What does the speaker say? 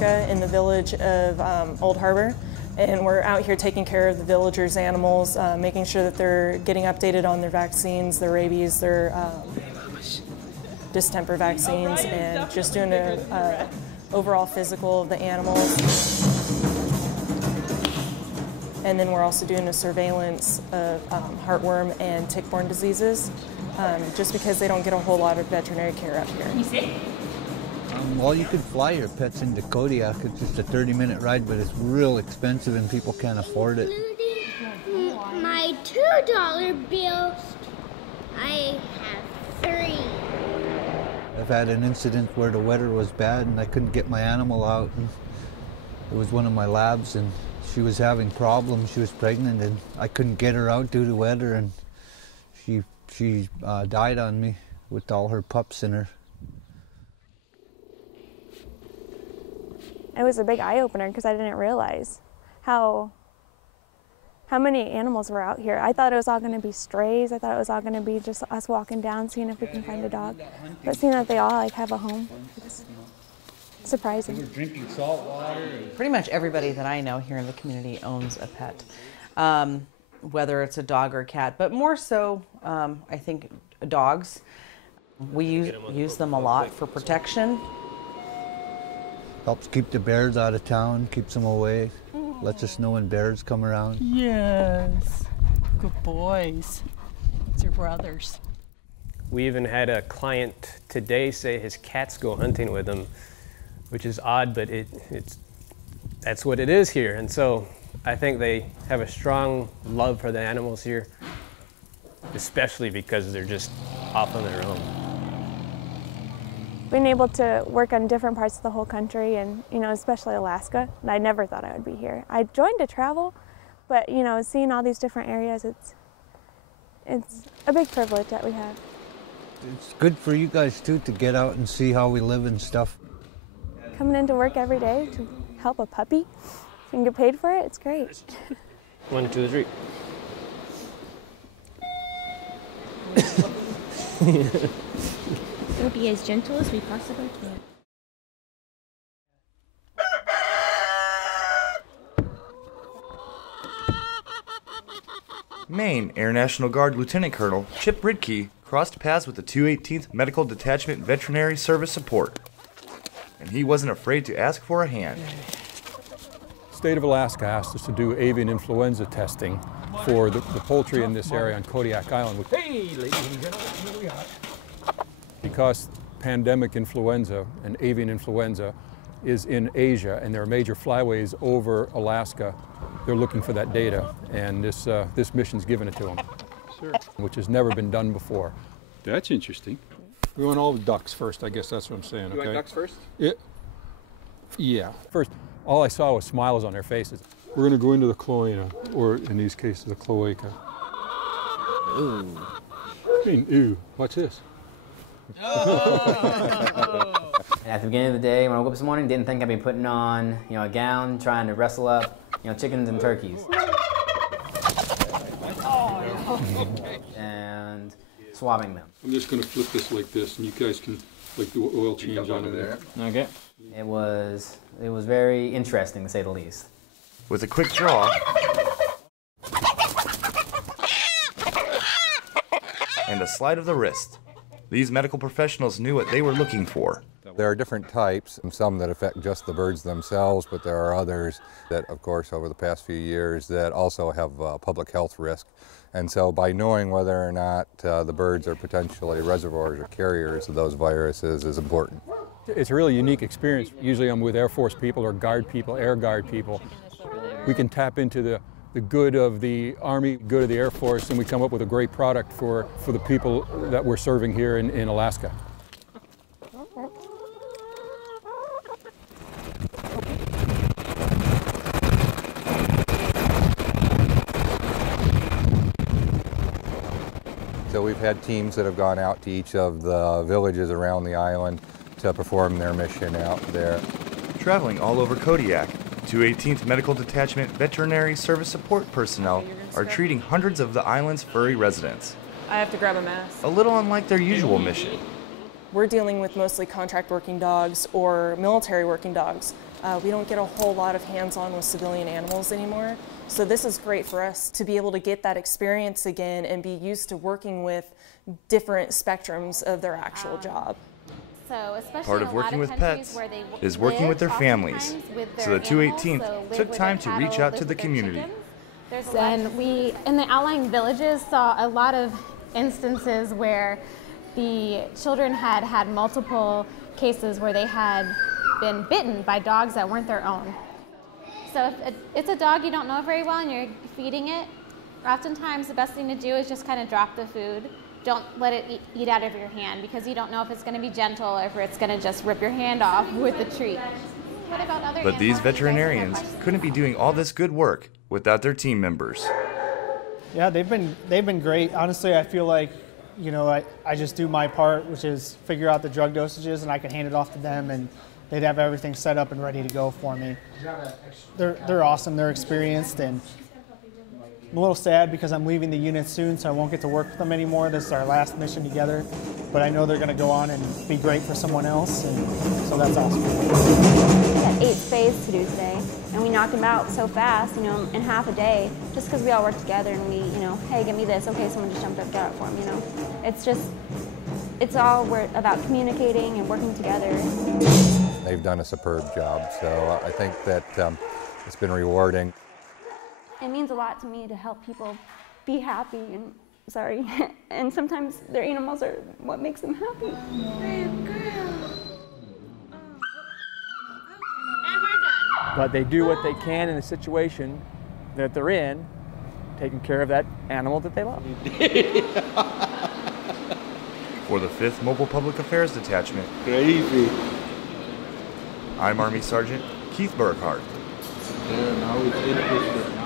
Alaska in the village of Old Harbor. And we're out here taking care of the villagers' animals, making sure that they're getting updated on their vaccines, their rabies, their distemper vaccines, and just doing an overall physical of the animals. And then we're also doing a surveillance of heartworm and tick-borne diseases, just because they don't get a whole lot of veterinary care up here. You sick? Well, you could fly your pets into Kodiak. It's just a 30-minute ride, but it's real expensive and people can't afford it. My $2 bills, I have 3. I've had an incident where the weather was bad and I couldn't get my animal out. And it was one of my labs and she was having problems. She was pregnant and I couldn't get her out due to weather, and she died on me with all her pups in her. It was a big eye-opener because I didn't realize how many animals were out here. I thought it was all going to be strays. I thought it was all going to be just us walking down, seeing if we can find a dog. But seeing that they all have a home, it's surprising. We're drinking salt water. Pretty much everybody that I know here in the community owns a pet, whether it's a dog or a cat, but more so, I think, dogs. We use them a lot for protection. Helps keep the bears out of town, keeps them away, lets us know when bears come around. Yes. Good boys. It's your brothers. We even had a client today say his cats go hunting with him, which is odd, but that's what it is here. And so I think they have a strong love for the animals here, especially because they're just off on their own. Being able to work on different parts of the whole country, and especially Alaska, I never thought I would be here. I joined to travel, but seeing all these different areas, it's a big privilege that we have. It's good for you guys too to get out and see how we live and stuff. Coming into work every day to help a puppy and get paid for it, it's great. 1, 2, 3. We'll be as gentle as we possibly can. Maine Air National Guard Lieutenant Colonel Chip Ridke crossed paths with the 218th Medical Detachment Veterinary Service Support, and he wasn't afraid to ask for a hand. The state of Alaska asked us to do avian influenza testing for the poultry in this area on Kodiak Island. Hey, ladies and gentlemen, here we are. Because pandemic influenza and avian influenza is in Asia and there are major flyways over Alaska, they're looking for that data, and this mission's given it to them, sure, which has never been done before. That's interesting. We want all the ducks first, I guess that's what I'm saying. You want ducks first? Yeah. First, all I saw was smiles on their faces. We're going to go into the cloaca, or in these cases, the cloaca. Ooh. Ooh, what's this? At the beginning of the day, when I woke up this morning, didn't think I'd be putting on, a gown, trying to wrestle up, chickens and turkeys. And swabbing them. I'm just going to flip this like this, and you guys can do oil change on there. Okay. It was very interesting, to say the least. With a quick draw and a slide of the wrist, these medical professionals knew what they were looking for. There are different types, some that affect just the birds themselves, but there are others that, of course, over the past few years, that also have public health risk. And so by knowing whether or not the birds are potentially reservoirs or carriers of those viruses is important. It's a really unique experience. Usually I'm with Air Force people or Guard people, Air Guard people. We can tap into the good of the Army, good of the Air Force, and we come up with a great product for the people that we're serving here in Alaska. So we've had teams that have gone out to each of the villages around the island to perform their mission out there. Traveling all over Kodiak, 218th Medical Detachment Veterinary Service Support personnel are treating hundreds of the island's furry residents. I have to grab a mask. A little unlike their usual mission. We're dealing with mostly contract working dogs or military working dogs. We don't get a whole lot of hands-on with civilian animals anymore. So this is great for us to be able to get that experience again and be used to working with different spectrums of their actual job. So especially Part of working with pets is working with their families. So the 218th took time to reach out to the community. And we, in the outlying villages, saw a lot of instances where the children had had multiple cases where they had been bitten by dogs that weren't their own. So if it's a dog you don't know very well and you're feeding it, oftentimes the best thing to do is just kind of drop the food. Don't let it eat out of your hand, because you don't know if it's going to be gentle or if it's going to just rip your hand off with the treat. What about other But these veterinarians couldn't be doing all this good work without their team members. Yeah, they've been great. Honestly, I feel like, you know, I just do my part, which is figure out the drug dosages, and I can hand it off to them, and they'd have everything set up and ready to go for me. They're awesome. They're experienced, and I'm a little sad because I'm leaving the unit soon, so I won't get to work with them anymore. This is our last mission together, but I know they're going to go on and be great for someone else, and so that's awesome. We had 8 spays to do today, and we knocked them out so fast, you know, in half a day, just because we all worked together and we, you know, hey, give me this. Okay, someone just jumped up, got it for them, you know. It's all about communicating and working together. They've done a superb job, so I think that it's been rewarding. It means a lot to me to help people be happy and, and sometimes their animals are what makes them happy. But they do what they can in the situation that they're in, taking care of that animal that they love. For the 5th Mobile Public Affairs Detachment, Crazy. I'm Army Sergeant Keith Burghardt. Yeah, now it's 8%.